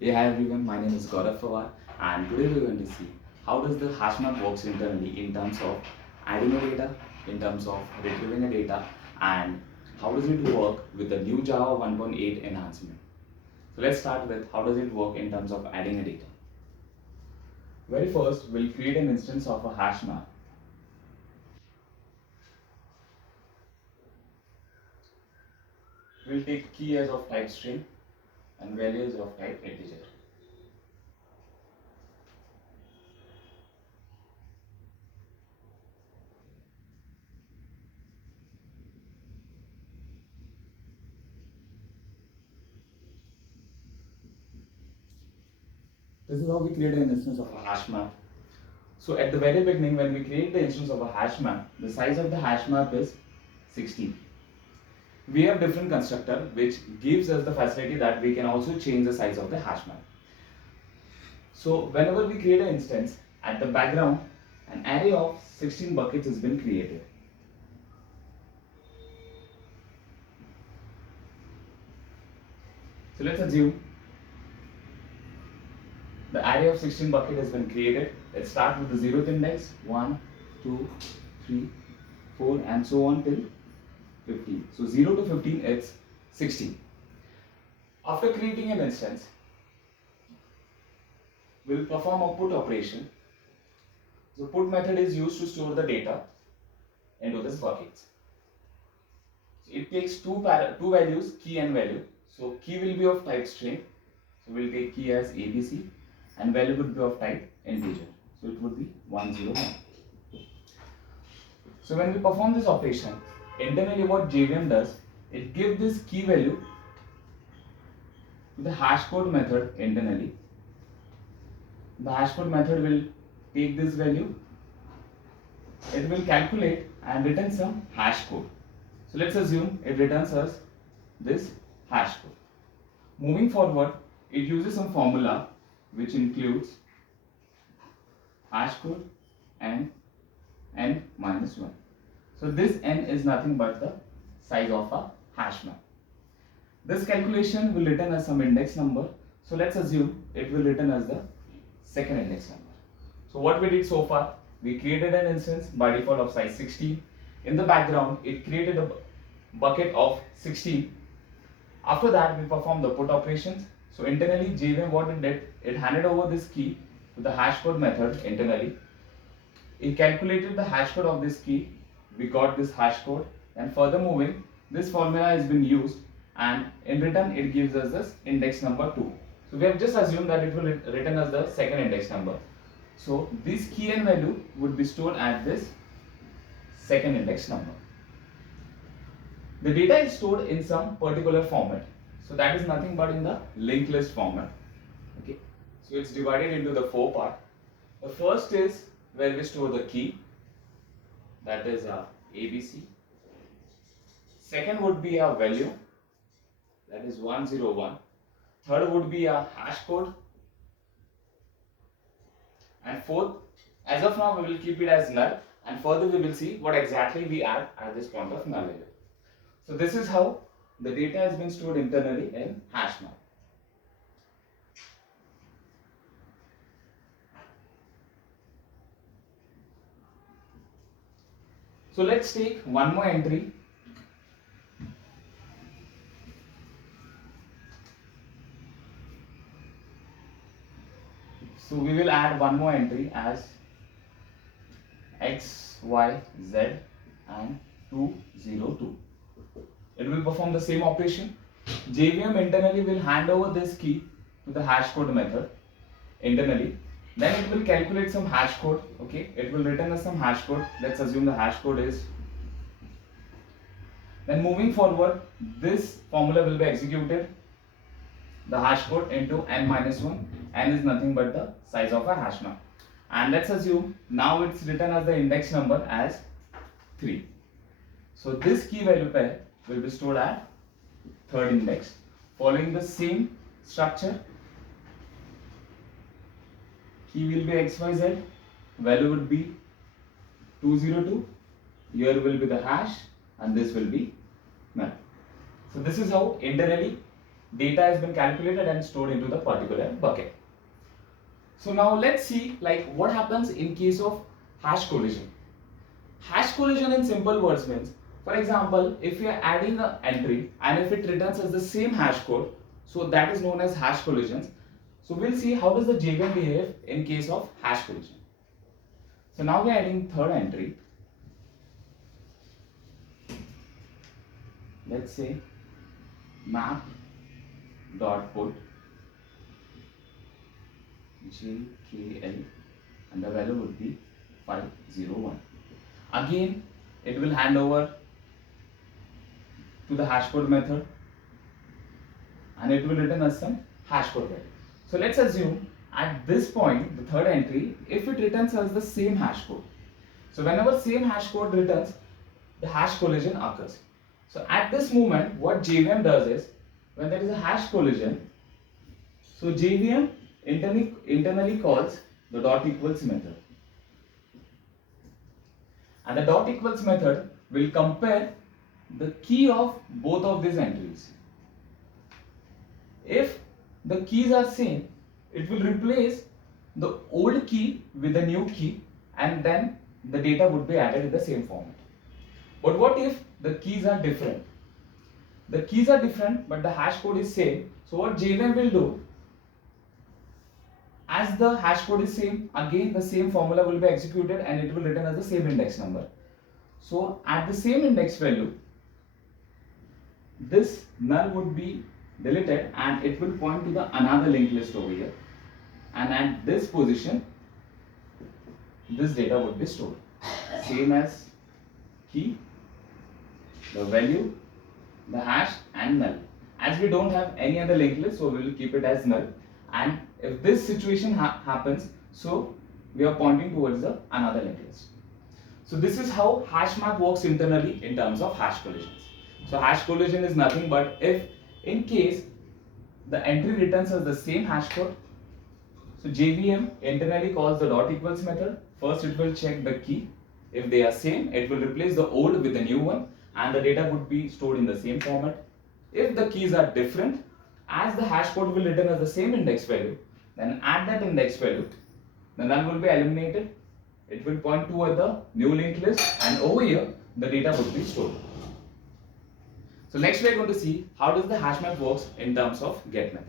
Hey, hi everyone, my name is Gaurav Pawar and today we're going to see how does the hashmap works internally in terms of adding a data, in terms of retrieving a data, and how does it work with the new Java 1.8 enhancement. So let's start with how does it work in terms of adding a data. Very first, we'll create an instance of a hashmap. We'll take key as of type string and values of type integer. This is how we create an instance of a hashmap. So at the very beginning, when we create the instance of a hash map, the size of the hash map is 16. We have different constructor which gives us the facility that we can also change the size of the hash map. So whenever we create an instance, at the background, an array of 16 buckets has been created. So let's assume the array of 16 bucket has been created. Let's start with the 0th index, 1, 2, 3, 4 and so on till 15. So 0 to 15 it's 16. After creating an instance, we'll perform a put operation. So put method is used to store the data into this buckets. So it takes two values, key and value. So key will be of type string. So we'll take key as ABC and value would be of type integer. So it would be 101. So when we perform this operation, internally what JVM does, it gives this key value to the hashcode method internally. The hashcode method will take this value, it will calculate and return some hash code. So let's assume it returns us this hash code. Moving forward, it uses some formula which includes hash code and n minus 1. So this n is nothing but the size of a hash map. This calculation will return us some index number. So let's assume it will return us the second index number. So what we did so far, we created an instance by default of size 16. In the background, it created a bucket of 16. After that, we performed the put operations. So internally, JVM what it did, it handed over this key to the hashcode method internally. It calculated the hash code of this key. We got this hash code, and further moving, this formula has been used, and in return, it gives us this index number 2. So we have just assumed that it will return us the second index number. So this key and value would be stored at this second index number. The data is stored in some particular format. So that is nothing but in the linked list format. Okay. So it's divided into the 4 parts. The first is where we store the key, that is ABC. Second would be a value, that is 101. Third would be a hash code. And fourth, as of now, we will keep it as null, and further we will see what exactly we add at this point of null level. So this is how the data has been stored internally in hashmap. So let's take one more entry. So we will add one more entry as X, Y, Z and 202. It will perform the same operation. JVM internally will hand over this key to the hashcode method internally. Then it will calculate some hash code. Okay, it will return us some hash code. Let's assume the hash code is. Then moving forward, this formula will be executed. The hash code into n minus 1. N is nothing but the size of a hash map. And let's assume now it's written as the index number as 3. So this key value pair will be stored at third index following the same structure. Key will be XYZ, value would be 202, here will be the hash and this will be map. So this is how internally data has been calculated and stored into the particular bucket. So now let's see like what happens in case of hash collision. Hash collision in simple words means, for example, if we are adding an entry and if it returns as the same hash code, so that is known as hash collisions. So we'll see how does the JVM behave in case of hash collision. So now we are adding third entry. Let's say map dot put JKL and the value would be 501. Again, it will hand over to the hashcode method and it will return us some hashcode value. So let's assume at this point, the third entry, if it returns us the same hashcode. So whenever same hashcode returns, the hash collision occurs. So at this moment, what JVM does is, when there is a hash collision, so JVM internally calls the dot equals method. And the dot equals method will compare the key of both of these entries. If the keys are same, it will replace the old key with the new key and then the data would be added in the same format. But what if the keys are different? The keys are different but the hash code is same. So what JVM will do, as the hash code is same, again the same formula will be executed and it will return as the same index number. So at the same index value, this null would be deleted and it will point to the another linked list over here, and at this position this data would be stored, same as key, the value, the hash and null. As we don't have any other linked list, so we will keep it as null, and if this situation happens, so we are pointing towards the another linked list. So this is how hashmap works internally in terms of hash collisions. So hash collision is nothing but if in case the entry returns as the same hash code, so JVM internally calls the dot equals method. First it will check the key. If they are same, it will replace the old with the new one and the data would be stored in the same format. If the keys are different, as the hash code will return as the same index value, then at that index value, the null will be eliminated. It will point toward the new linked list and over here the data would be stored. So next we are going to see how does the hashmap works in terms of get method.